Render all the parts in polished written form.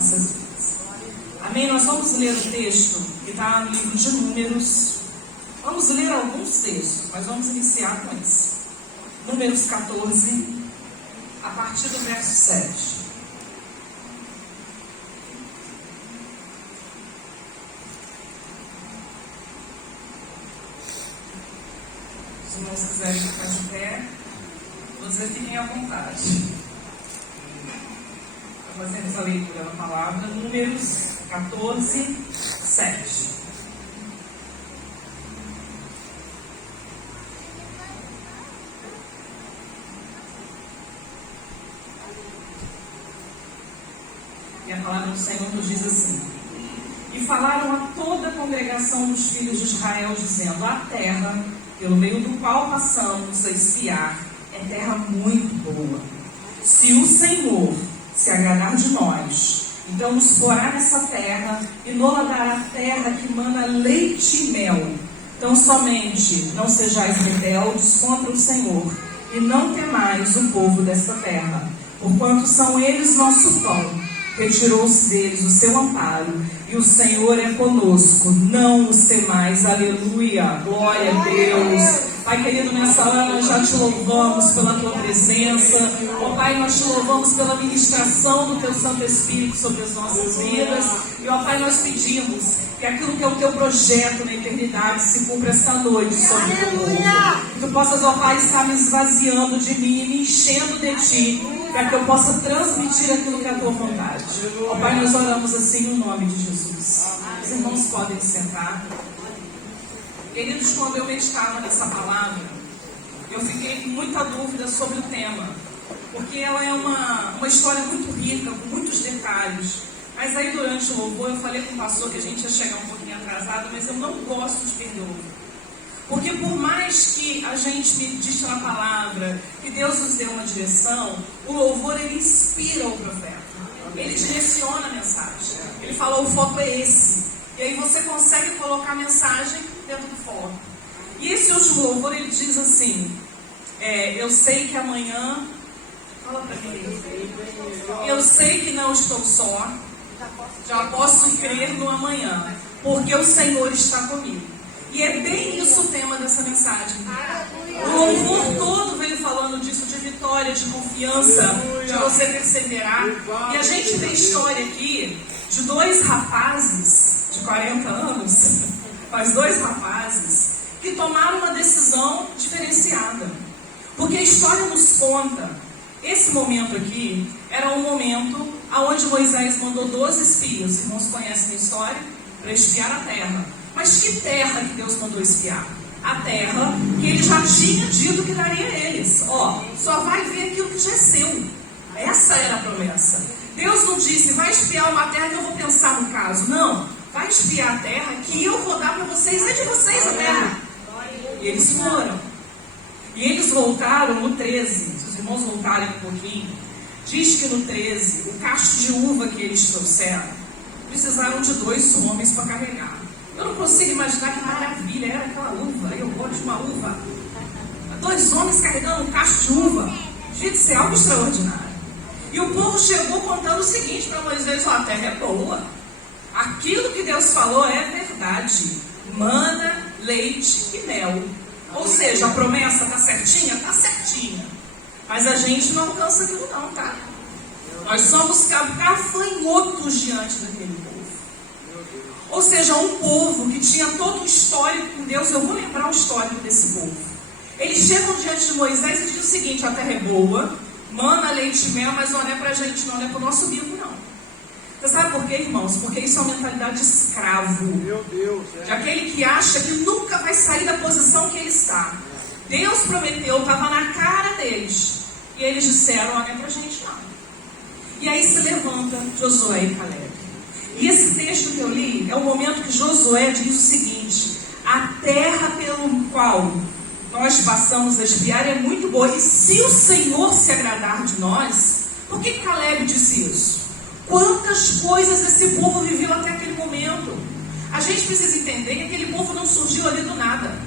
nossas vidas. Amém? Nós vamos ler o texto que está no livro de Números. Vamos ler alguns textos, mas vamos iniciar com esse. Números 14, a partir do verso 7. Se os irmãos quiserem ficar de pé, vocês fiquem à vontade. Fazemos a leitura da palavra, Números 14, 7. E a palavra do Senhor nos diz assim: E falaram a toda a congregação dos filhos de Israel, dizendo: A terra, pelo meio do qual passamos a espiar, é terra muito boa. Se o Senhor se agradar de nós, então nos porá nessa terra e nos dará terra que mana leite e mel. Então somente não sejais rebeldes contra o Senhor e não temais o povo desta terra, porquanto são eles nosso pão. Retirou-se deles o seu amparo e o Senhor é conosco, não os temais. Aleluia, glória a Deus. Pai querido, nessa hora nós já te louvamos pela tua presença. Ó Pai, nós te louvamos pela ministração do teu Santo Espírito sobre as nossas vidas. E ó Pai, nós pedimos que aquilo que é o teu projeto na eternidade se cumpra esta noite sobre o teu povo. Que tu possas, ó Pai, estar me esvaziando de mim e me enchendo de ti, para que eu possa transmitir aquilo que é a tua vontade. Ó Pai, nós oramos assim no nome de Jesus. Os irmãos podem sentar. Queridos, quando eu meditava nessa palavra, eu fiquei com muita dúvida sobre o tema, porque ela é uma história muito rica, com muitos detalhes. Mas aí durante o louvor eu falei com o pastor que a gente ia chegar um pouquinho atrasado, mas eu não gosto de perder o louvor. Porque por mais que a gente medite na palavra, que Deus nos dê uma direção, o louvor ele inspira o profeta. Ele direciona a mensagem. Ele falou, o foco é esse. E aí você consegue colocar a mensagem dentro do foco. E esse último louvor ele diz assim, eu sei que amanhã, fala pra mim, eu sei que não estou só, já posso crer no amanhã, porque o Senhor está comigo. E é bem isso o tema dessa mensagem. O louvor todo veio falando disso, de vitória, de confiança, de você perseverar. E a gente vê história aqui de dois rapazes de 40 anos, mas dois rapazes, que tomaram uma decisão diferenciada. Porque a história nos conta, esse momento aqui, era um momento onde Moisés mandou 12 espias, os irmãos conhecem a história, para espiar a terra. Mas que terra que Deus mandou espiar? A terra que ele já tinha dito que daria a eles. Só vai ver aquilo que já é seu. Essa era a promessa. Deus não disse, vai espiar uma terra que eu vou pensar no caso. Não, vai espiar a terra que eu vou dar para vocês, é de vocês a terra. E eles foram. E eles voltaram no 13. Se os irmãos voltarem um pouquinho, diz que no 13, o cacho de uva que eles trouxeram, precisaram de 2 homens para carregar. Eu não consigo imaginar que maravilha era aquela uva. Eu gosto de uma uva. 2 homens carregando um cacho de uva. Devia ser algo extraordinário. E o povo chegou contando o seguinte para Moisés: a terra é boa. Aquilo que Deus falou é verdade. Mana, leite e mel. Ou seja, a promessa está certinha? Está certinha. Mas a gente não alcança aquilo não, tá? Nós somos gafanhotos diante daquele povo. Ou seja, um povo que tinha todo um histórico com Deus. Eu vou lembrar o histórico desse povo. Eles chegam diante de Moisés e dizem o seguinte: a terra é boa, mana, leite e mel, mas não é pra gente, não é pro nosso bico, não. Você sabe por quê, irmãos? Porque isso é uma mentalidade de escravo. Meu Deus, de aquele que acha que nunca vai sair da posição que ele está. Deus prometeu, estava na cara deles. E eles disseram, não é pra gente, não. E aí se levanta Josué e Caleb. E esse texto que eu li é o momento que Josué diz o seguinte: a terra pelo qual nós passamos a espiar é muito boa, e se o Senhor se agradar de nós. Por que Caleb disse isso? Quantas coisas esse povo viveu até aquele momento. A gente precisa entender que aquele povo não surgiu ali do nada.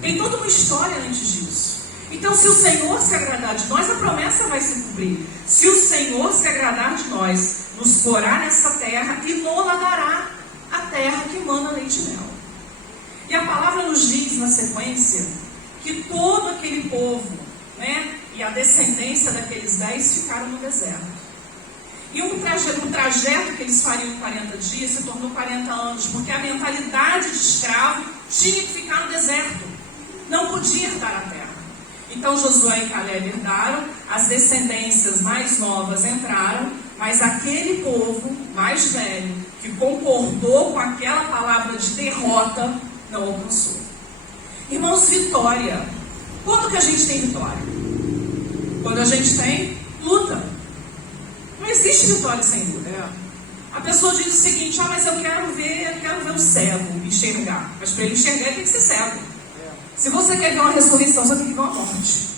Tem toda uma história antes disso. Então, se o Senhor se agradar de nós, a promessa vai se cumprir. Se o Senhor se agradar de nós, nos porá nessa terra e nola dará a terra que emana leite e mel. E a palavra nos diz na sequência que todo aquele povo, e a descendência daqueles 10 ficaram no deserto. E o trajeto que eles fariam em 40 dias se tornou 40 anos, porque a mentalidade de escravo tinha que ficar no deserto, não podia herdar a terra. Então Josué e Caleb herdaram, as descendências mais novas entraram, mas aquele povo mais velho, que concordou com aquela palavra de derrota, não alcançou. Irmãos, vitória. Quando que a gente tem vitória? Quando a gente tem luta. Não existe vitória sem luta. A pessoa diz o seguinte: mas eu quero ver o cego enxergar. Mas para ele enxergar, ele tem que ser cego. Se você quer ver uma ressurreição, você tem que ver uma morte.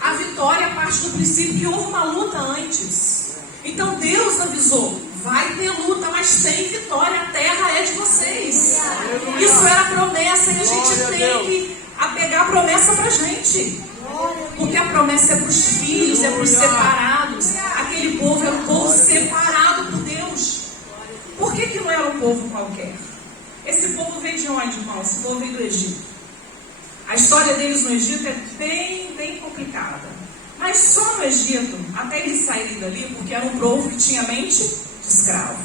A vitória parte do princípio que houve uma luta antes. Então Deus avisou: vai ter luta, mas sem vitória, a terra é de vocês. Isso era promessa e a gente tem que apegar a promessa para a gente. Porque a promessa é para os filhos, é para os separados. Aquele povo era um povo separado por Deus. Por que não era um povo qualquer? Esse povo veio de onde, irmão? Esse povo veio do Egito. A história deles no Egito é bem complicada. Mas só no Egito, até eles saírem dali, porque era um povo que tinha mente de escravo.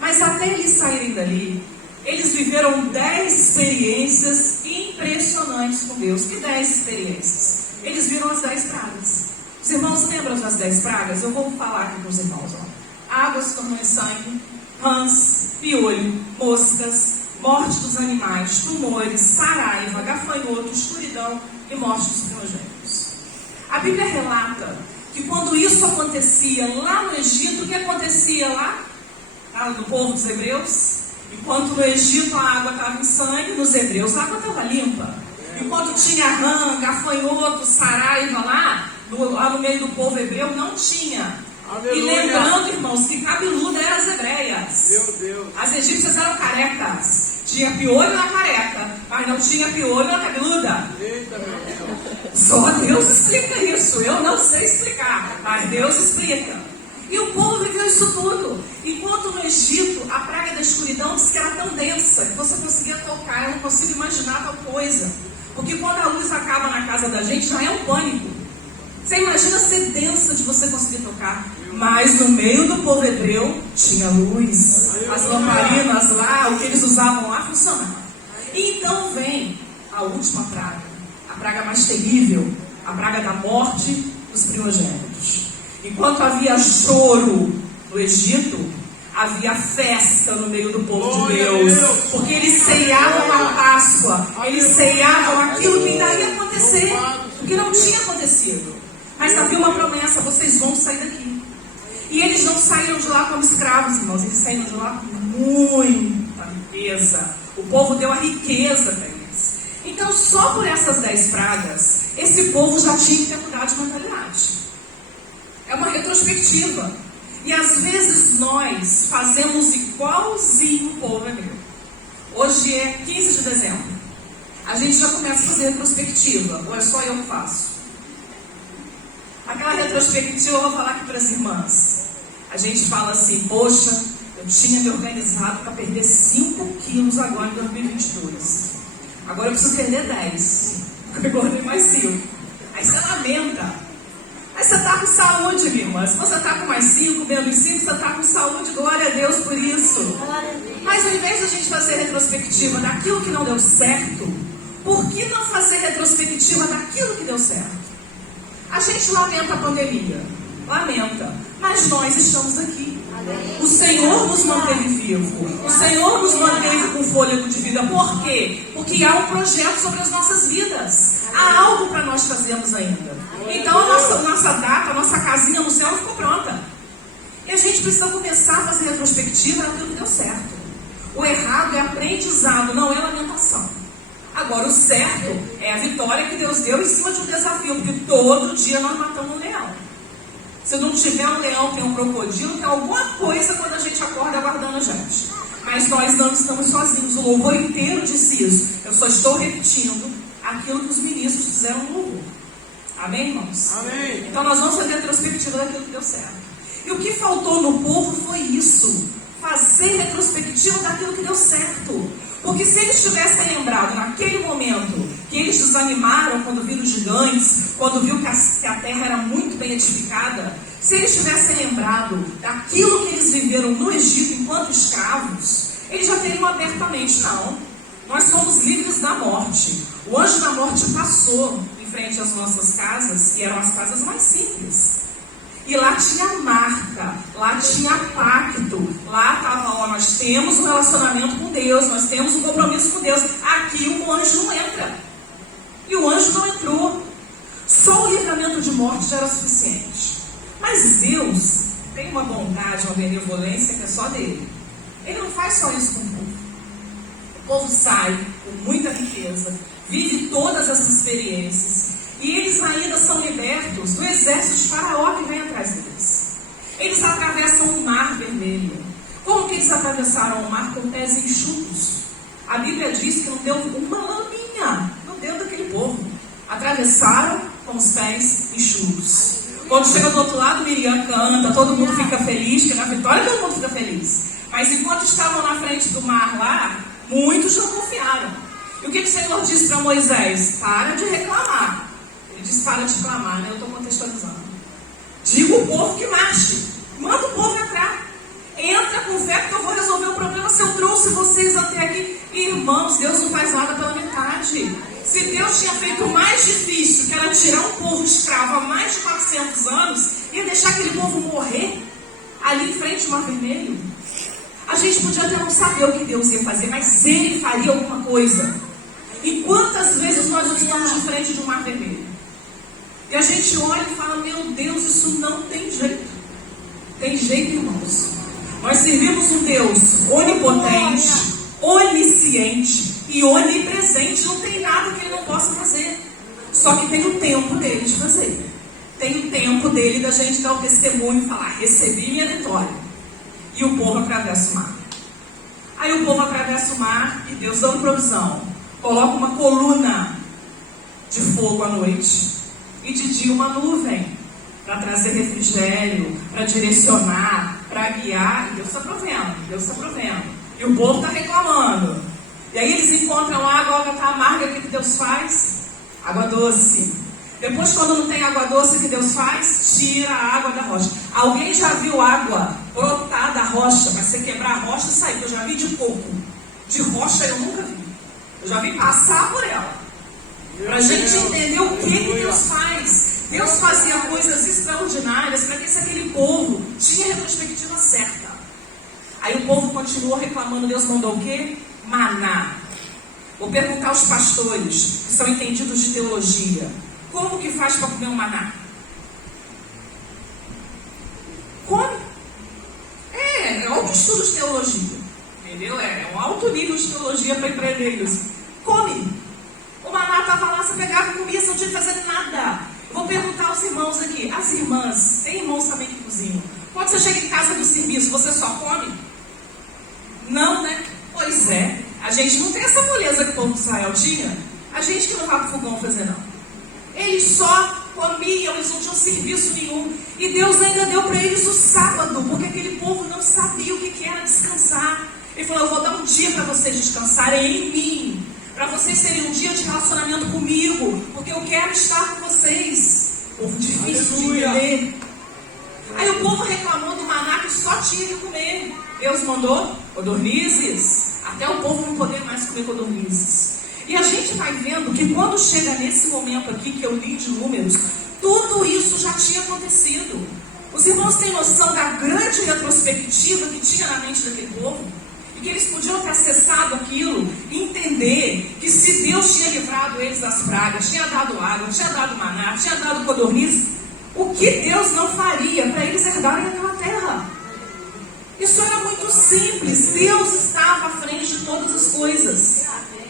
Mas até eles saírem dali, eles viveram 10 experiências impressionantes com Deus. Que 10 experiências? Eles viram as 10 pragas. Os irmãos lembram das 10 pragas? Eu vou falar aqui com os irmãos. Água se tornou em sangue, rãs, piolho, moscas, morte dos animais, tumores, saraiva, gafanhoto, escuridão e morte dos primogênitos. A Bíblia relata que quando isso acontecia lá no Egito, o que acontecia lá no povo dos hebreus? Enquanto no Egito a água estava em sangue, nos hebreus a água estava limpa. Enquanto tinha rã, gafanhoto, saraiva lá no meio do povo hebreu, não tinha. Aleluia. E lembrando, irmãos, que cabeluda eram as hebreias. Meu Deus. As egípcias eram carecas. Tinha piolho na careca, mas não tinha piolho na cabeluda. Eita, meu Deus. Só Deus explica isso. Eu não sei explicar, mas Deus explica. E o povo viveu isso tudo. Enquanto no Egito, a praga da escuridão disse que era tão densa que você conseguia tocar. Eu não consigo imaginar tal coisa. Porque quando a luz acaba na casa da gente, já é um pânico. Você imagina ser densa de você conseguir tocar. Mas no meio do povo hebreu tinha luz. As lamparinas lá, o que eles usavam lá funcionava. E então vem a última praga. A praga mais terrível. A praga da morte dos primogênitos. Enquanto havia choro no Egito, havia festa no meio do povo de Deus. Porque eles ceiavam a Páscoa. Eles ceiavam aquilo que ainda ia acontecer. O que não tinha acontecido. Mas havia uma promessa: vocês vão sair daqui. E eles não saíram de lá como escravos, irmãos. Eles saíram de lá com muita riqueza. O povo deu a riqueza para eles. Então, só por essas 10 pragas, esse povo já tinha que ter mudado de mentalidade. É uma retrospectiva. E às vezes nós fazemos igualzinho o povo hebreu. Hoje é 15 de dezembro. A gente já começa a fazer retrospectiva. Ou é só eu que faço? Aquela retrospectiva, eu vou falar aqui para as irmãs. A gente fala assim: poxa, eu tinha me organizado para perder 5 quilos agora em 2022. Agora eu preciso perder 10. Porque eu engordei mais 5. Aí você lamenta. Aí você está com saúde, minha irmã. Se você está com mais 5, menos 5, você está com saúde. Glória a Deus por isso. Mas ao invés de a gente fazer retrospectiva daquilo que não deu certo, por que não fazer retrospectiva daquilo que deu certo? A gente lamenta a pandemia, lamenta, mas nós estamos aqui. O Senhor nos manteve vivo, o Senhor nos manteve com fôlego de vida. Por quê? Porque há um projeto sobre as nossas vidas, há algo para nós fazermos ainda. Então a nossa data, a nossa casinha no céu ficou pronta. E a gente precisa começar a fazer retrospectiva naquilo que deu certo. O errado é aprendizado, não é lamentação. Agora, o certo é a vitória que Deus deu em cima de um desafio, porque todo dia nós matamos um leão. Se não tiver um leão, tem um crocodilo, tem alguma coisa quando a gente acorda aguardando a gente. Mas nós não estamos sozinhos. O louvor inteiro disse isso. Eu só estou repetindo aquilo que os ministros fizeram no louvor. Amém, irmãos? Amém. Então nós vamos fazer a retrospectiva daquilo que deu certo. E o que faltou no povo foi isso. Fazer retrospectiva daquilo que deu certo. Porque se eles tivessem lembrado naquele momento que eles desanimaram quando viram os gigantes, quando viu que a terra era muito bem edificada, se eles tivessem lembrado daquilo que eles viveram no Egito enquanto escravos, eles já teriam abertamente, não, nós somos livres da morte. O anjo da morte passou em frente às nossas casas, e eram as casas mais simples. E lá tinha marca, lá tinha pacto, lá estava, ó, nós temos um relacionamento com Deus, nós temos um compromisso com Deus. Aqui o anjo não entra. E o anjo não entrou. Só o livramento de morte já era suficiente. Mas Deus tem uma bondade, uma benevolência que é só dele. Ele não faz só isso com o povo. O povo sai com muita riqueza, vive todas essas experiências. E eles ainda são libertos do exército de Faraó que vem atrás deles. Eles atravessam o mar vermelho. Como que eles atravessaram o mar com pés enxutos? A Bíblia diz que não deu uma laminha no dedo daquele povo. Atravessaram com os pés enxutos. Quando chega do outro lado, Miriam canta, todo mundo fica feliz, que na vitória todo mundo fica feliz. Mas enquanto estavam na frente do mar lá, muitos não confiaram. E o que o Senhor disse para Moisés? Para de reclamar. Ele disse, para de clamar, né? Eu estou contextualizando. Diga o povo que marche. Manda o povo entrar. Entra com fé que eu vou resolver o problema. Se eu trouxe vocês até aqui. Irmãos, Deus não faz nada pela metade. Se Deus tinha feito o mais difícil, que era tirar um povo escravo há mais de 400 anos, ia deixar aquele povo morrer ali em frente ao Mar Vermelho. A gente podia até não saber o que Deus ia fazer, mas Ele faria alguma coisa. E quantas vezes nós estamos de frente do Mar Vermelho? E a gente olha e fala, meu Deus, isso não tem jeito. Tem jeito, irmãos. Nós servimos um Deus onipotente, onisciente e onipresente. Não tem nada que Ele não possa fazer. Só que tem o tempo dele de fazer. Tem o tempo dele da gente dar o testemunho e falar, recebi minha vitória. E o povo atravessa o mar. Aí o povo atravessa o mar e Deus dando provisão. Coloca uma coluna de fogo à noite. E de dia uma nuvem, para trazer refrigério, para direcionar, para guiar. E Deus está provendo, Deus está provendo. E o povo está reclamando. E aí eles encontram água, a água está amarga, o que Deus faz? Água doce. Depois, quando não tem água doce, o que Deus faz? Tira a água da rocha. Alguém já viu água brotar da rocha, mas você quebrar a rocha e sair? Eu já vi de coco. De rocha eu nunca vi. Eu já vi passar por ela. Para a gente entender o que Deus faz. Deus fazia coisas extraordinárias para que aquele povo tinha a retrospectiva certa. Aí o povo continuou reclamando. Deus mandou o quê? Maná. Vou perguntar aos pastores que são entendidos de teologia. Como que faz para comer um maná? Come. É outro estudo de teologia. Entendeu? É um alto nível de teologia para empreender isso. Come. O maná estava lá, você pegava e comia, você não tinha que fazer nada. Eu vou perguntar aos irmãos aqui. As irmãs, tem irmãos também que cozinham. Quando você chega em casa do serviço, você só come? Não, né? Pois é. A gente não tem essa moleza que o povo de Israel tinha. A gente que não vai para o fogão fazer, não. Eles só comiam, eles não tinham serviço nenhum. E Deus ainda deu para eles o sábado, porque aquele povo não sabia o que era descansar. Ele falou, eu vou dar um dia para vocês descansarem em mim. Para vocês terem um dia de relacionamento comigo, porque eu quero estar com vocês. Povo difícil de entender. Aí o povo reclamou do maná que só tinha que comer. Deus mandou codornizes, até o povo não poder mais comer codornizes. E a gente vai vendo que quando chega nesse momento aqui que eu li de Números, tudo isso já tinha acontecido. Os irmãos têm noção da grande retrospectiva que tinha na mente daquele povo? Que eles podiam ter acessado aquilo e entender que se Deus tinha livrado eles das pragas, tinha dado água, tinha dado maná, tinha dado codorniz, o que Deus não faria para eles herdarem aquela terra? Isso era muito simples. Deus estava à frente de todas as coisas.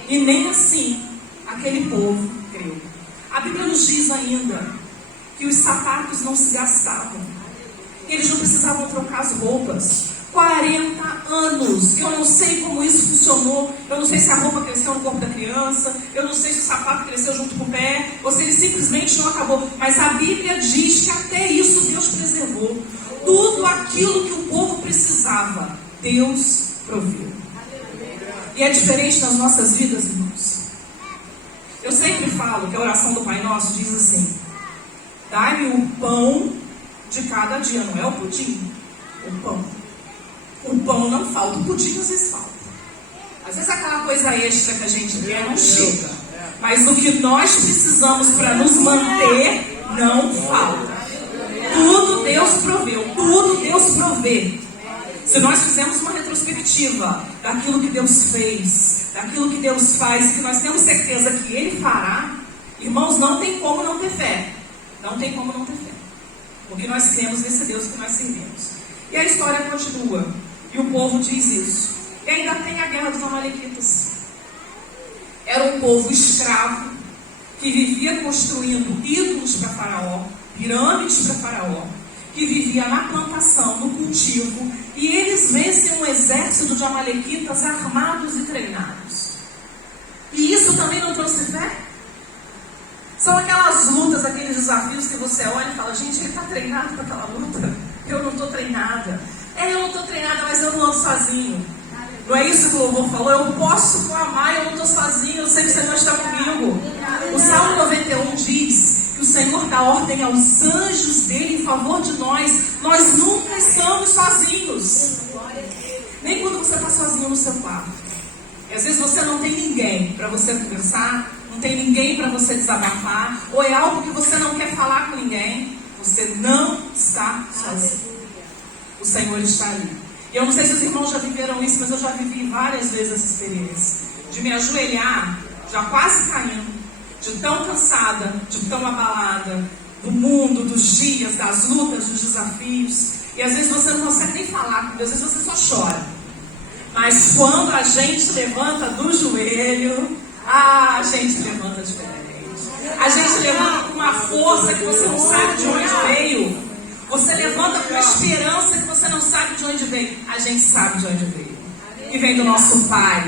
E nem assim aquele povo creu. A Bíblia nos diz ainda que os sapatos não se gastavam. Eles não precisavam trocar as roupas. 40 anos. Eu não sei como isso funcionou. Eu não sei se a roupa cresceu no corpo da criança. Eu não sei se o sapato cresceu junto com o pé. Ou se ele simplesmente não acabou. Mas a Bíblia diz que até isso Deus preservou. Tudo aquilo que o povo precisava, Deus proveu. E é diferente nas nossas vidas, irmãos. Eu sempre falo que a oração do Pai Nosso diz assim: dá-me o pão de cada dia. Não é o pudim, o pão. O pão não falta, o pudim às vezes falta. Às vezes aquela coisa extra que a gente quer não chega. Mas o que nós precisamos para nos manter, não falta. Tudo Deus proveu, tudo Deus provê. Se nós fizermos uma retrospectiva daquilo que Deus fez, daquilo que Deus faz, que nós temos certeza que Ele fará, irmãos, não tem como não ter fé. Não tem como não ter fé. Porque nós cremos nesse Deus que nós servimos. E a história continua. E o povo diz isso. E ainda tem a guerra dos Amalequitas. Era um povo escravo que vivia construindo ídolos para Faraó, pirâmides para Faraó, que vivia na plantação, no cultivo, e eles vencem um exército de Amalequitas armados e treinados. E isso também não trouxe fé? São aquelas lutas, aqueles desafios que você olha e fala: gente, ele está treinado para aquela luta? Eu não estou treinada. Eu não estou treinada, mas eu não ando sozinho. Não é isso que o louvor falou? Eu posso clamar, eu não estou sozinho, eu sei que o Senhor está comigo. O Salmo 91 diz que o Senhor dá ordem aos anjos dele em favor de nós. Nós nunca estamos sozinhos. Nem quando você está sozinho no seu quarto. E às vezes você não tem ninguém para você conversar, não tem ninguém para você desabafar, ou é algo que você não quer falar com ninguém. Você não está sozinho. O Senhor está ali. E eu não sei se os irmãos já viveram isso, mas eu já vivi várias vezes essa experiência. De me ajoelhar, já quase caindo, de tão cansada, de tão abalada, do mundo, dos dias, das lutas, dos desafios. E às vezes você não consegue nem falar com Deus, às vezes você só chora. Mas quando a gente levanta do joelho, a gente levanta diferente. A gente levanta com uma força que você não sabe de onde veio. Você levanta com uma esperança que você não sabe de onde veio. A gente sabe de onde veio. E vem do nosso Pai.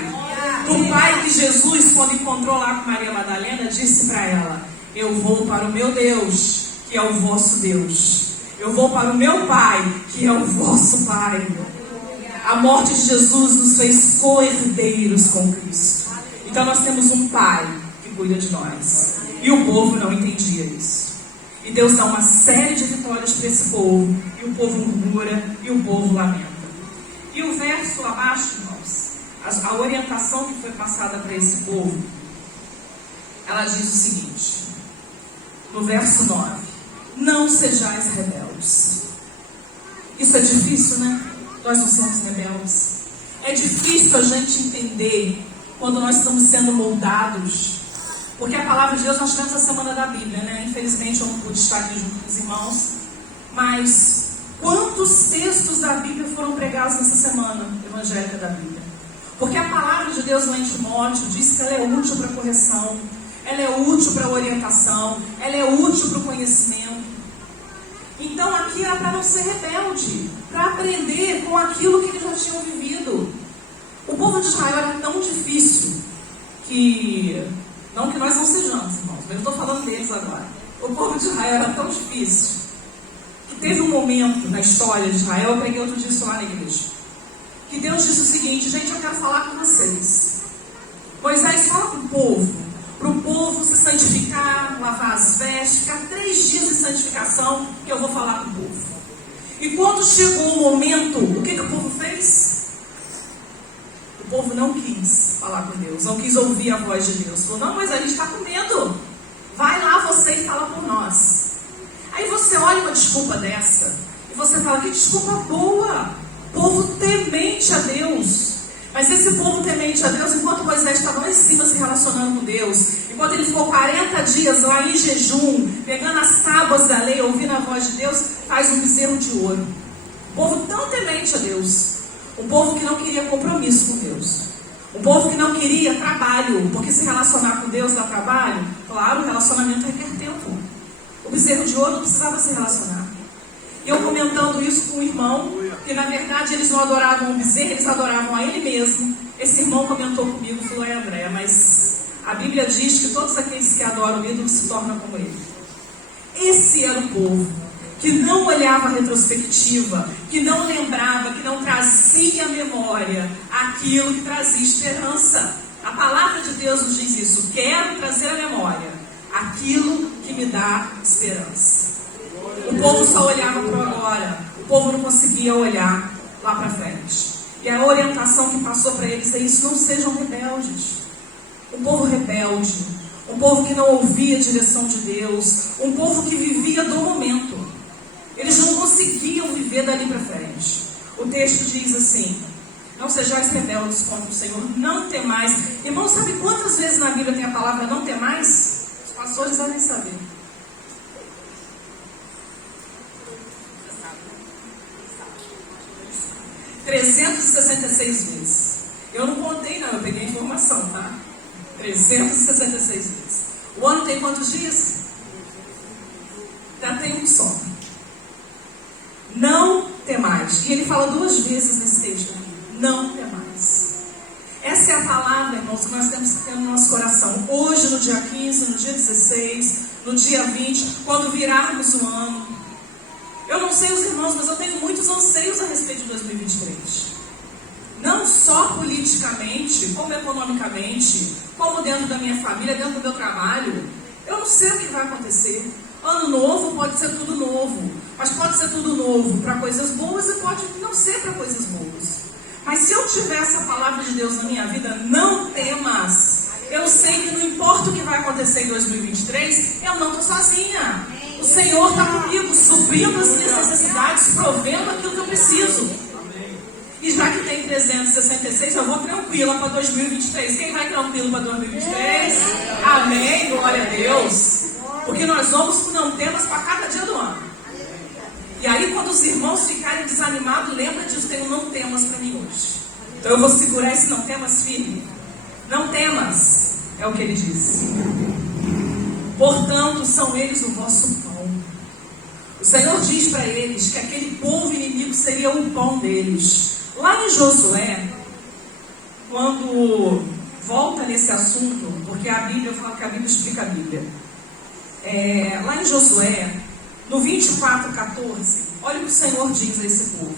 Do Pai que Jesus, quando encontrou lá com Maria Madalena, disse para ela: eu vou para o meu Deus, que é o vosso Deus. Eu vou para o meu Pai, que é o vosso Pai. A morte de Jesus nos fez co-herdeiros com Cristo. Então nós temos um Pai que cuida de nós. E o povo não entendia isso. E Deus dá uma série de vitórias para esse povo. E o povo murmura e o povo lamenta. E o verso abaixo, irmãos, a orientação que foi passada para esse povo, ela diz o seguinte, no verso 9: não sejais rebeldes. Isso é difícil, né? Nós não somos rebeldes. É difícil a gente entender quando nós estamos sendo moldados. Porque a palavra de Deus, nós tivemos a semana da Bíblia, né? Infelizmente eu não pude estar aqui junto com os irmãos. Mas quantos textos da Bíblia foram pregados nessa semana evangélica da Bíblia? Porque a palavra de Deus lá em Timóteo diz que ela é útil para a correção, ela é útil para a orientação, ela é útil para o conhecimento. Então aqui era para não ser rebelde, para aprender com aquilo que eles já tinham vivido. O povo de Israel era tão difícil que... não que nós não sejamos, irmãos, mas eu estou falando deles agora. O povo de Israel era tão difícil que teve um momento na história de Israel, eu preguei outro dia isso lá na igreja, que Deus disse o seguinte: gente, eu quero falar com vocês. Moisés, fala com o povo, para o povo se santificar, lavar as vestes, ficar 3 dias de santificação, que eu vou falar com o povo. E quando chegou o momento, o que o povo fez? O povo não quis falar com Deus, não quis ouvir a voz de Deus. Falou: não, mas a gente está com medo. Vai lá você e fala por nós. Aí você olha uma desculpa dessa e você fala: que desculpa boa. Povo temente a Deus. Mas esse povo temente a Deus, enquanto Moisés estava lá em cima se relacionando com Deus, enquanto ele ficou 40 dias lá em jejum, pegando as tábuas da lei, ouvindo a voz de Deus, faz um bezerro de ouro. O povo tão temente a Deus. Um povo que não queria compromisso com Deus. Um povo que não queria trabalho. Porque se relacionar com Deus dá trabalho? Claro, o relacionamento requer tempo. O bezerro de ouro não precisava se relacionar. E eu comentando isso com o irmão, que na verdade eles não adoravam o bezerro, eles adoravam a ele mesmo. Esse irmão comentou comigo, falou: André, mas a Bíblia diz que todos aqueles que adoram o ídolo se tornam como ele. Esse era o povo que não olhava a retrospectiva, que não lembrava, que não trazia à memória aquilo que trazia esperança. A palavra de Deus nos diz isso: quero trazer à memória aquilo que me dá esperança. O povo só olhava para o agora, o povo não conseguia olhar lá para frente. E a orientação que passou para eles é isso: não sejam rebeldes. Um povo rebelde, um povo que não ouvia a direção de Deus, um povo que vivia do momento. Eles não conseguiam viver dali para frente. O texto diz assim: não sejais rebeldes contra o Senhor, não temais. Irmão, sabe quantas vezes na Bíblia tem a palavra não temais? Os pastores devem saber. 366 vezes. Eu não contei não, eu peguei a informação, tá? 366 vezes. O ano tem quantos dias? Já tem um só. Não temais. E ele fala duas vezes nesse texto aqui: não temais. Essa é a palavra, irmãos, que nós temos que ter no nosso coração. Hoje, no dia 15, no dia 16, no dia 20, quando virarmos o ano. Eu não sei os irmãos, mas eu tenho muitos anseios a respeito de 2023. Não só politicamente, como economicamente, como dentro da minha família, dentro do meu trabalho. Eu não sei o que vai acontecer. Ano novo pode ser tudo novo, mas pode ser tudo novo para coisas boas e pode não ser para coisas boas. Mas se eu tiver essa palavra de Deus na minha vida, não temas. Eu sei que não importa o que vai acontecer em 2023, eu não estou sozinha. O Senhor está comigo, suprindo as minhas necessidades, provendo aquilo que eu preciso. E já que tem 366, eu vou tranquila para 2023. Quem vai tranquilo para 2023? Amém, glória a Deus. Porque nós vamos com não temas para cada dia do ano. E aí quando os irmãos ficarem desanimados, lembra disso, tem um não temas para mim hoje. Então eu vou segurar esse não temas firme. Não temas, é o que ele disse. Portanto, são eles o vosso pão. O Senhor diz para eles que aquele povo inimigo seria o pão deles. Lá em Josué, quando volta nesse assunto, porque a Bíblia fala que a Bíblia explica a Bíblia. Lá em Josué, no 24:14, olha o que o Senhor diz a esse povo.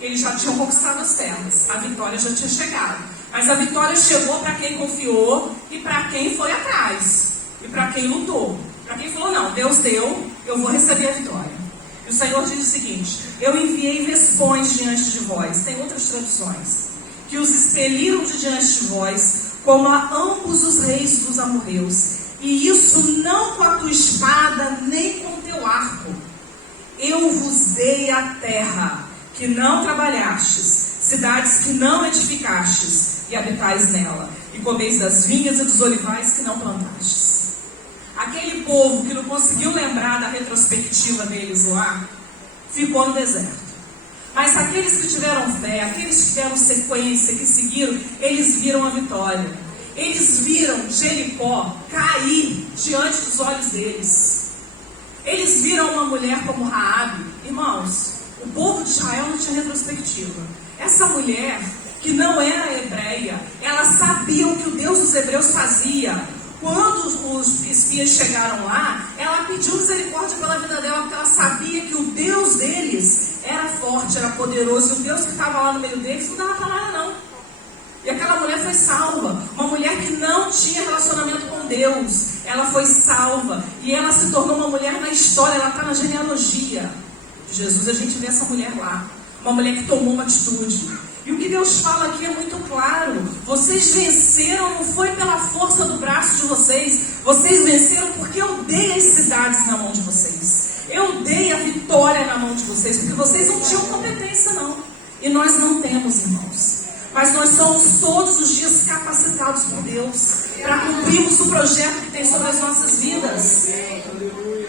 Eles já tinham conquistado as terras, a vitória já tinha chegado. Mas a vitória chegou para quem confiou e para quem foi atrás. E para quem lutou. Para quem falou: não, Deus deu, eu vou receber a vitória. E o Senhor diz o seguinte: eu enviei vespões diante de vós. Tem outras traduções. Que os expeliram de diante de vós, como a ambos os reis dos amorreus. E isso não com a tua espada, nem com o teu arco. Eu vos dei a terra que não trabalhastes, cidades que não edificastes, e habitais nela. E comeis das vinhas e dos olivais que não plantastes. Aquele povo que não conseguiu lembrar da retrospectiva deles lá, ficou no deserto. Mas aqueles que tiveram fé, aqueles que deram sequência, que seguiram, eles viram a vitória. Eles viram Jericó cair diante dos olhos deles. Eles viram uma mulher como Raabe. Irmãos, o povo de Israel não tinha retrospectiva. Essa mulher, que não era hebreia, ela sabia o que o Deus dos hebreus fazia. Quando os espias chegaram lá, ela pediu misericórdia pela vida dela, porque ela sabia que o Deus deles era forte, era poderoso, e o Deus que estava lá no meio deles não dava para nada não. E aquela mulher foi salva, uma mulher que não tinha relacionamento com Deus, ela foi salva, e ela se tornou uma mulher na história, ela está na genealogia de Jesus. A gente vê essa mulher lá, uma mulher que tomou uma atitude. E o que Deus fala aqui é muito claro: vocês venceram, não foi pela força do braço de vocês, vocês venceram porque eu dei as cidades na mão de vocês, eu dei a vitória na mão de vocês, porque vocês não tinham competência não, e nós não temos, irmãos, mas nós somos todos os dias capacitados por Deus para cumprirmos o projeto que tem sobre as nossas vidas.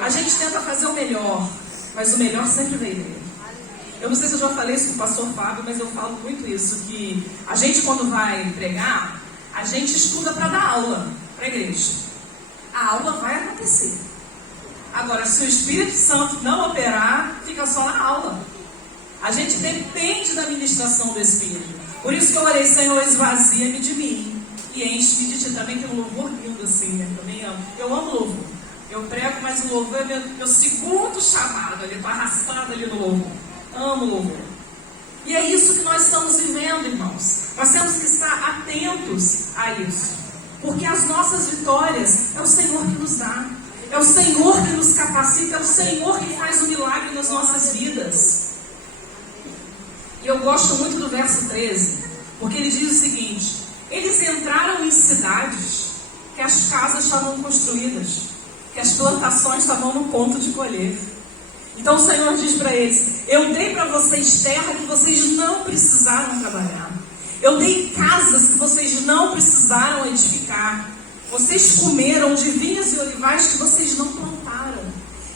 A gente tenta fazer o melhor, mas o melhor sempre vem dele. Eu não sei se eu já falei isso com o pastor Fábio, mas eu falo muito isso, que a gente quando vai pregar, a gente estuda para dar aula para a igreja. A aula vai acontecer. Agora, se o Espírito Santo não operar, fica só na aula. A gente depende da ministração do Espírito. Por isso que eu orei, Senhor, esvazia-me de mim e enche-me de ti. Também tem um louvor lindo assim, né? Também amo. Eu amo louvor. Eu prego, mas o louvor é meu segundo chamado. Eu estou arrastado ali no louvor. Amo louvor. E é isso que nós estamos vivendo, irmãos. Nós temos que estar atentos a isso. Porque as nossas vitórias é o Senhor que nos dá. É o Senhor que nos capacita. É o Senhor que faz o milagre nas nossas vidas. E eu gosto muito do verso 13, porque ele diz o seguinte: eles entraram em cidades que as casas estavam construídas, que as plantações estavam no ponto de colher. Então o Senhor diz para eles: eu dei para vocês terra que vocês não precisaram trabalhar. Eu dei casas que vocês não precisaram edificar. Vocês comeram de vinhas e olivais que vocês não plantaram.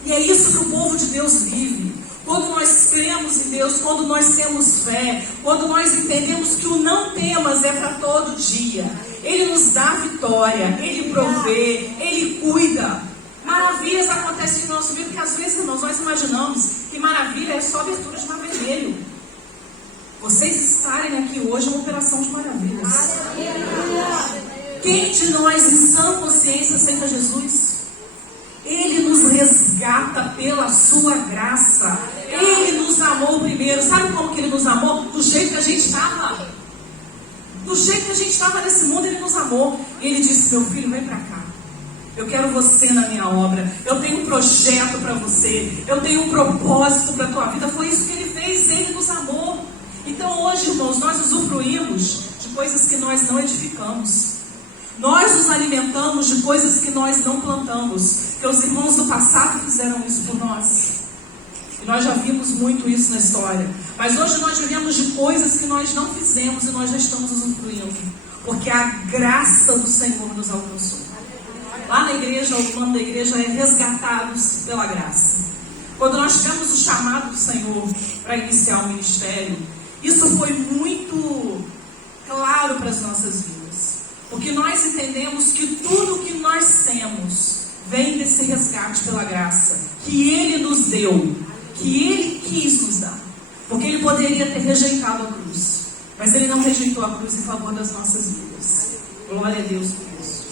E é isso que o povo de Deus vive. Quando nós cremos em Deus, quando nós temos fé, quando nós entendemos que o não temas é para todo dia. Ele nos dá vitória, Ele provê, Ele cuida. Maravilhas acontecem no nosso vida, porque às vezes, irmãos, nós imaginamos que maravilha é só abertura de mar vermelho. Vocês estarem aqui hoje é uma operação de maravilhas. Quem de nós em sã consciência aceita Jesus? Ele nos resgata pela sua graça. Ele nos amou primeiro. Sabe como que Ele nos amou? Do jeito que a gente estava. Do jeito que a gente estava nesse mundo, Ele nos amou. E Ele disse: meu filho, vem para cá. Eu quero você na minha obra. Eu tenho um projeto para você. Eu tenho um propósito para a tua vida. Foi isso que Ele fez. Ele nos amou. Então hoje, irmãos, nós usufruímos de coisas que nós não edificamos. Nós nos alimentamos de coisas que nós não plantamos. Porque os irmãos do passado fizeram isso por nós. E nós já vimos muito isso na história. Mas hoje nós vivemos de coisas que nós não fizemos e nós já estamos usufruindo. Porque a graça do Senhor nos alcançou. Lá na igreja, o nome da igreja é Resgatados pela Graça. Quando nós tivemos o chamado do Senhor para iniciar o ministério, isso foi muito claro para as nossas vidas. Porque nós entendemos que tudo que nós temos vem desse resgate pela graça, que Ele nos deu, que Ele quis nos dar. Porque Ele poderia ter rejeitado a cruz, mas Ele não rejeitou a cruz em favor das nossas vidas. Glória a Deus por isso.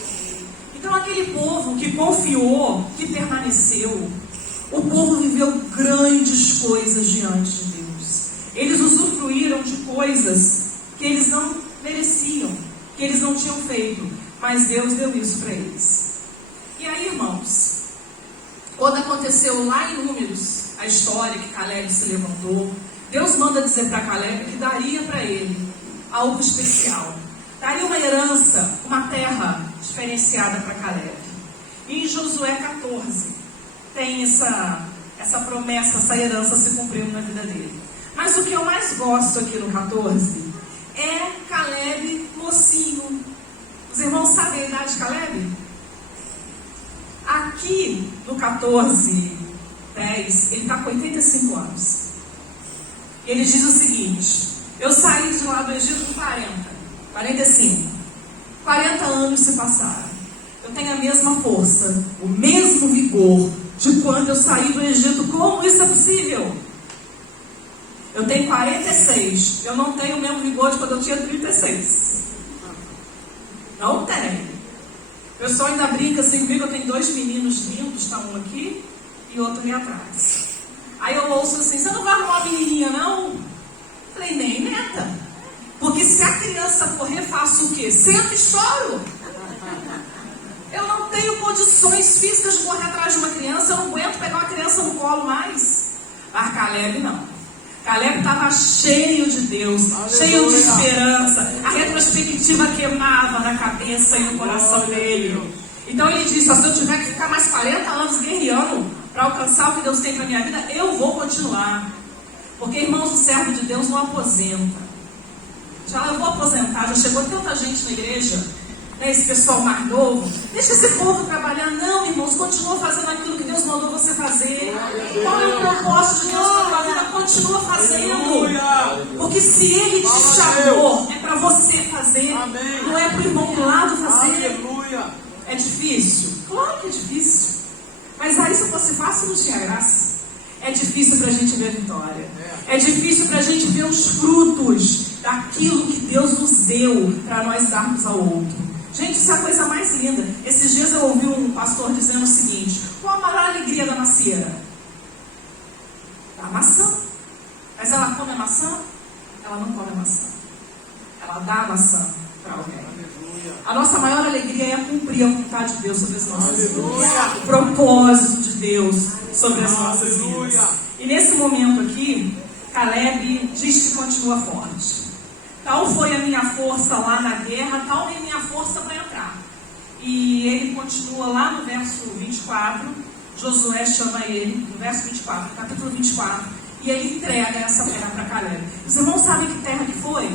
Então aquele povo que confiou, que permaneceu, o povo viveu grandes coisas diante de Deus. Eles usufruíram de coisas que eles não mereciam, que eles não tinham feito, mas Deus deu isso para eles. E aí, irmãos, quando aconteceu lá em Números, a história que Caleb se levantou, Deus manda dizer para Caleb que daria para ele algo especial. Daria uma herança, uma terra diferenciada para Caleb. E em Josué 14, tem essa promessa, essa herança se cumprindo na vida dele. Mas o que eu mais gosto aqui no 14 é Caleb mocinho. Os irmãos sabem a idade de Caleb? Aqui no 14, 10, ele está com 85 anos. Ele diz o seguinte: eu saí de lá do Egito com 45. 40 anos se passaram. Eu tenho a mesma força, o mesmo vigor de quando eu saí do Egito. Como isso é possível? Eu tenho 46. Eu não tenho o mesmo vigor de quando eu tinha 36. Não tenho. O pessoal ainda brinca assim comigo. Eu tenho 2 meninos lindos, está um aqui e outro ali atrás. Aí eu ouço assim: você não vai arrumar uma menininha, não? Falei: nem neta. Porque se a criança correr, faço o quê? Sento e choro. Eu não tenho condições físicas de correr atrás de uma criança. Eu não aguento pegar uma criança no colo mais. Mas Caleb não. Caleb estava cheio de Deus, aleluia, cheio de esperança. A retrospectiva queimava na cabeça e no coração dele. Então ele disse: se eu tiver que ficar mais 40 anos guerreando para alcançar o que Deus tem para a minha vida, eu vou continuar. Porque, irmãos, o servo de Deus não aposenta. Eu vou aposentar. Já chegou tanta gente na igreja, né, esse pessoal mais novo. Deixa esse povo trabalhar. Não, irmãos, continua fazendo aquilo que Deus mandou você fazer. Qual é o propósito de Deus na tua vida? Continua fazendo. Porque se Ele te chamou, é para você fazer. Não é para o irmão do lado fazer. É difícil? Claro que é difícil. Mas aí, se fosse fácil, não tinha graça. é difícil para a gente ver a vitória. É difícil para a gente ver os frutos daquilo que Deus nos deu para nós darmos ao outro. Gente, isso é a coisa mais linda. Esses dias eu ouvi um pastor dizendo o seguinte: qual a maior alegria da macieira? A maçã. Mas ela come a maçã? Ela não come a maçã. Ela dá a maçã para alguém. A nossa maior alegria é cumprir a vontade de Deus sobre as nossas vidas. O propósito de Deus sobre as nossas vidas. E nesse momento aqui, Caleb diz que continua forte. Tal foi a minha força lá na guerra, tal é a minha força para entrar. E ele continua lá no verso 24. Josué chama ele, no verso 24, capítulo 24, e ele entrega essa terra para Caleb. Os irmãos sabem que terra que foi?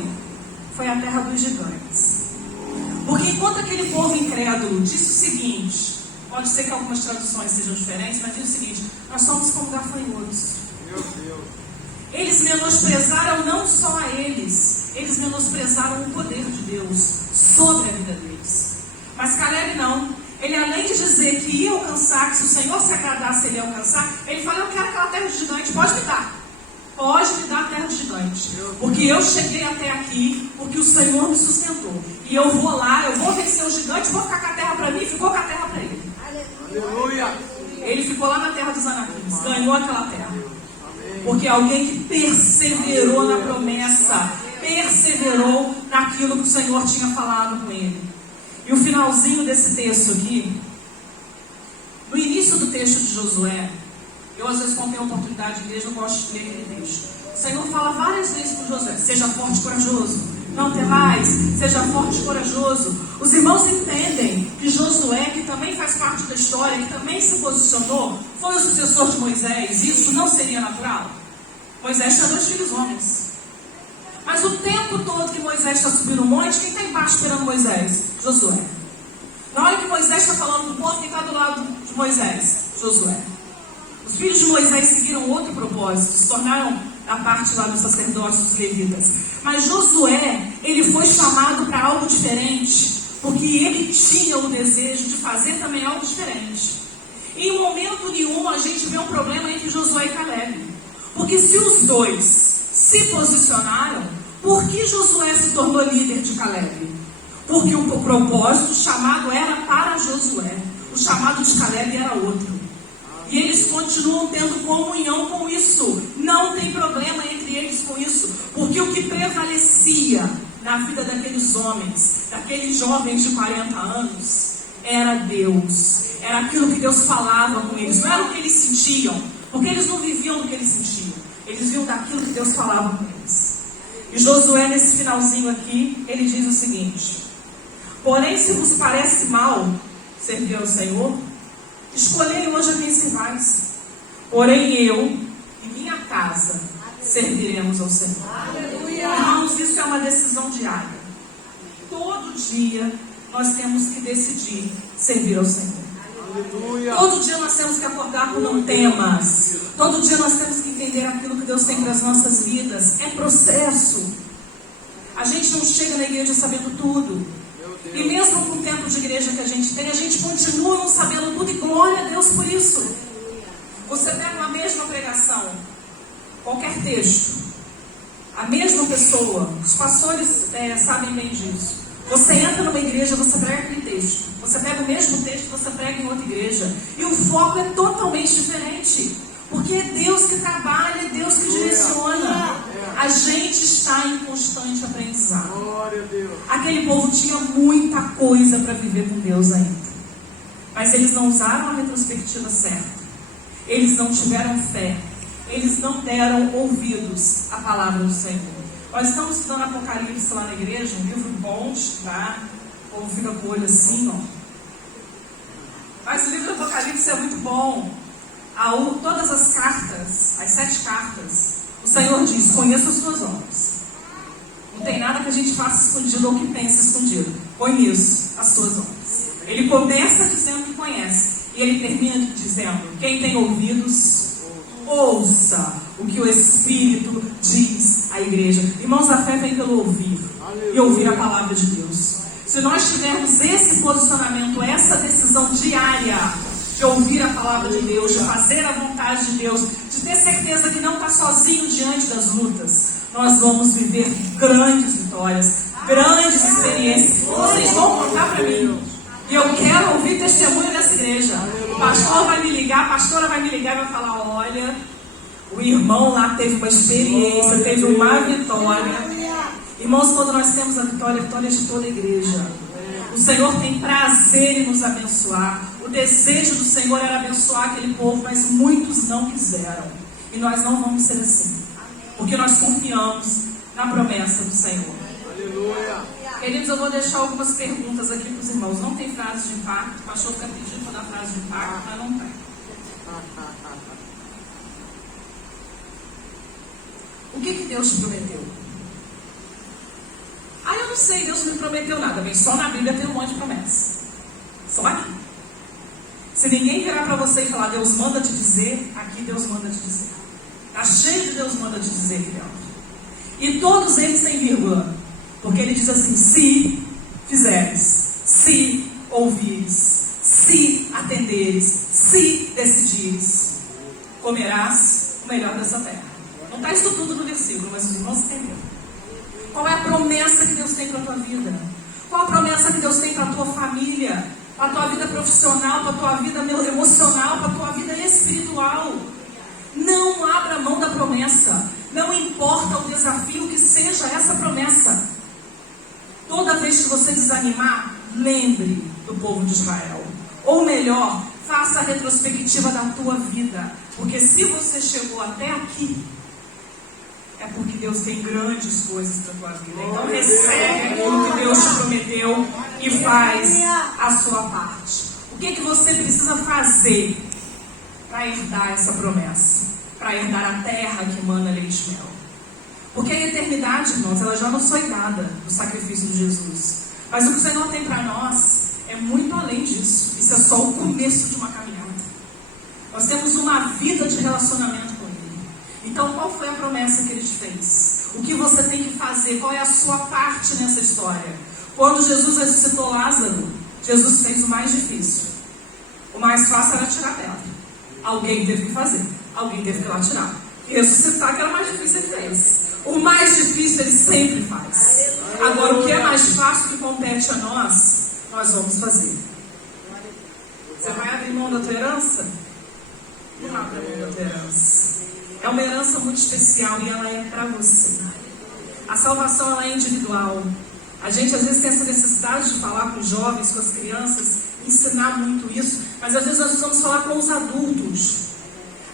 Foi a terra dos gigantes. Porque enquanto aquele povo incrédulo disse o seguinte, pode ser que algumas traduções sejam diferentes, mas diz o seguinte: nós somos como gafanhotos. Meu Deus. Eles menosprezaram não só a eles menosprezaram o poder de Deus sobre a vida deles. Mas Caleb não. Ele, além de dizer que ia alcançar, que se o Senhor se agradasse, ele ia alcançar, ele falou: eu quero aquela terra de gigante, pode me dar. Pode me dar a terra de gigante. Porque eu cheguei até aqui, porque o Senhor me sustentou. E eu vou lá, eu vou vencer o gigante, vou ficar com a terra para mim, e ficou com a terra para ele. Aleluia! Ele ficou lá na terra dos anaquims, ganhou aquela terra. Porque alguém que perseverou na promessa, perseverou naquilo que o Senhor tinha falado com ele. E o finalzinho desse texto aqui, no início do texto de Josué, eu às vezes quando tenho oportunidade de ler, eu gosto de ler aquele texto. O Senhor fala várias vezes para Josué: seja forte e corajoso, não temais, seja forte e corajoso. Os irmãos entendem que Josué, que também faz parte da história, que também se posicionou, foi o sucessor de Moisés. Isso não seria natural? Moisés tinha 2 filhos homens. Mas o tempo todo que Moisés está subindo o monte, quem está embaixo esperando Moisés? Josué. Na hora que Moisés está falando com o povo, quem está do lado de Moisés? Josué. Os filhos de Moisés seguiram outro propósito, se tornaram a parte lá dos sacerdotes, dos levitas. Mas Josué, ele foi chamado para algo diferente, porque ele tinha o desejo de fazer também algo diferente. E em momento nenhum a gente vê um problema entre Josué e Caleb. Porque se os dois se posicionaram, por que Josué se tornou líder de Caleb? Porque o propósito, o chamado era para Josué. O chamado de Caleb era outro. E eles continuam tendo comunhão com isso. Não tem problema entre eles com isso. Porque o que prevalecia na vida daqueles homens, daqueles jovens de 40 anos, era Deus. Era aquilo que Deus falava com eles. Não era o que eles sentiam. Porque eles não viviam do que eles sentiam. Eles viam daquilo que Deus falava com eles. E Josué, nesse finalzinho aqui, ele diz o seguinte: porém, se vos parece mal servir ao Senhor, escolhei hoje a quem servais. Porém, eu e minha casa serviremos ao Senhor. Aleluia! Irmãos, isso é uma decisão diária. Todo dia nós temos que decidir servir ao Senhor. Aleluia. Todo dia nós temos que acordar com não temas. Todo dia nós temos que entender aquilo que Deus tem para as nossas vidas. É processo. A gente não chega na igreja sabendo tudo. E mesmo com o tempo de igreja que a gente tem, a gente continua não sabendo tudo, e glória a Deus por isso. Você pega uma mesma pregação, qualquer texto, a mesma pessoa, os pastores sabem bem disso. Você entra numa igreja, você prega aquele texto. Você pega o mesmo texto, você prega em outra igreja. E o foco é totalmente diferente. Porque é Deus que trabalha, é Deus que direciona. A gente está em constante aprendizado. Glória a Deus. Aquele povo tinha muita coisa para viver com Deus ainda. Mas eles não usaram a retrospectiva certa. Eles não tiveram fé. Eles não deram ouvidos à palavra do Senhor. Nós estamos estudando Apocalipse lá na igreja, um livro bom de estudar. O povo fica com o olho assim, ó. Mas o livro do Apocalipse é muito bom. Todas as cartas, as 7 cartas, o Senhor diz: conheça as suas obras. Não tem nada que a gente faça escondido ou que pense escondido. Conheço as suas obras. Ele começa dizendo que conhece. E ele termina dizendo: quem tem ouvidos, ouça o que o Espírito diz à igreja. Irmãos, a fé vem pelo ouvir. E ouvir a palavra de Deus. Se nós tivermos esse posicionamento, essa decisão diária de ouvir a palavra de Deus, de fazer a vontade de Deus, de ter certeza que não está sozinho diante das lutas, nós vamos viver grandes vitórias, grandes experiências. Vocês vão contar para mim. E eu quero ouvir testemunho dessa igreja. O pastor vai me ligar, a pastora vai me ligar e vai falar: olha, o irmão lá teve uma experiência, teve uma vitória. Irmãos, quando nós temos a vitória é de toda a igreja. O Senhor tem prazer em nos abençoar. O desejo do Senhor era abençoar aquele povo, mas muitos não quiseram. E nós não vamos ser assim, porque nós confiamos na promessa do Senhor. Aleluia. Queridos, eu vou deixar algumas perguntas aqui para os irmãos. Não tem frase de impacto. O pastor fica pedindo para dar frase de impacto, mas não tem. O que Deus te prometeu? Eu não sei, Deus não me prometeu nada. Bem, só na Bíblia tem um monte de promessas. Só aqui. Se ninguém virar para você e falar: Deus manda te dizer, aqui Deus manda te dizer. Está cheio de Deus manda te dizer aqui dentro. E todos eles sem vírgula. Porque ele diz assim: se fizeres, se ouvires, se atenderes, se decidires, comerás o melhor dessa terra. Não está isso tudo no versículo, mas os irmãos entenderam. Qual é a promessa que Deus tem para a tua vida? Qual a promessa que Deus tem para a tua família? Para a tua vida profissional, para a tua vida emocional, para a tua vida espiritual? Não abra mão da promessa. Não importa o desafio que seja essa promessa. Toda vez que você desanimar, lembre do povo de Israel. Ou melhor, faça a retrospectiva da tua vida. Porque se você chegou até aqui, é porque Deus tem grandes coisas para a tua vida. Então recebe aquilo que Deus te prometeu e faz a sua parte. O que você precisa fazer para herdar essa promessa? Para herdar a terra que emana leite e mel. Porque a eternidade, irmãos, ela já nos foi dada no sacrifício de Jesus. Mas o que o Senhor tem para nós é muito além disso. Isso é só o começo de uma caminhada. Nós temos uma vida de relacionamento com Ele. Então, qual foi a promessa que Ele te fez? O que você tem que fazer? Qual é a sua parte nessa história? Quando Jesus ressuscitou Lázaro, Jesus fez o mais difícil. O mais fácil era tirar a pedra. Alguém teve que fazer. Alguém teve que ir lá tirar. E ressuscitar, que era o mais difícil, Ele fez. O mais difícil Ele sempre faz. Agora, o que é mais fácil que compete a nós, nós vamos fazer. Você vai abrir mão da tua herança? Não abra mão da tua herança. É uma herança muito especial e ela é para você. A salvação, ela é individual. A gente às vezes tem essa necessidade de falar com os jovens, com as crianças, ensinar muito isso, mas às vezes nós precisamos falar com os adultos.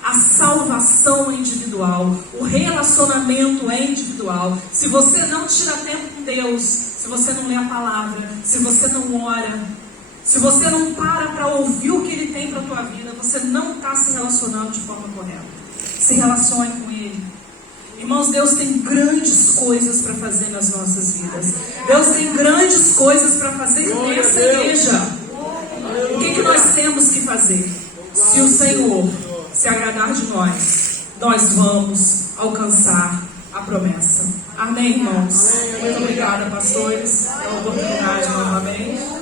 A salvação é individual, o relacionamento é individual. Se você não tira tempo com Deus, se você não lê a palavra, se você não ora, se você não para ouvir o que Ele tem para a tua vida, você não está se relacionando de forma correta. Se relacione com Ele. Irmãos, Deus tem grandes coisas para fazer nas nossas vidas. Deus tem grandes coisas para fazer nessa igreja. O que nós temos que fazer? Se o Senhor se agradar de nós, nós vamos alcançar a promessa. Amém, irmãos? Muito obrigada, pastores, pela oportunidade novamente.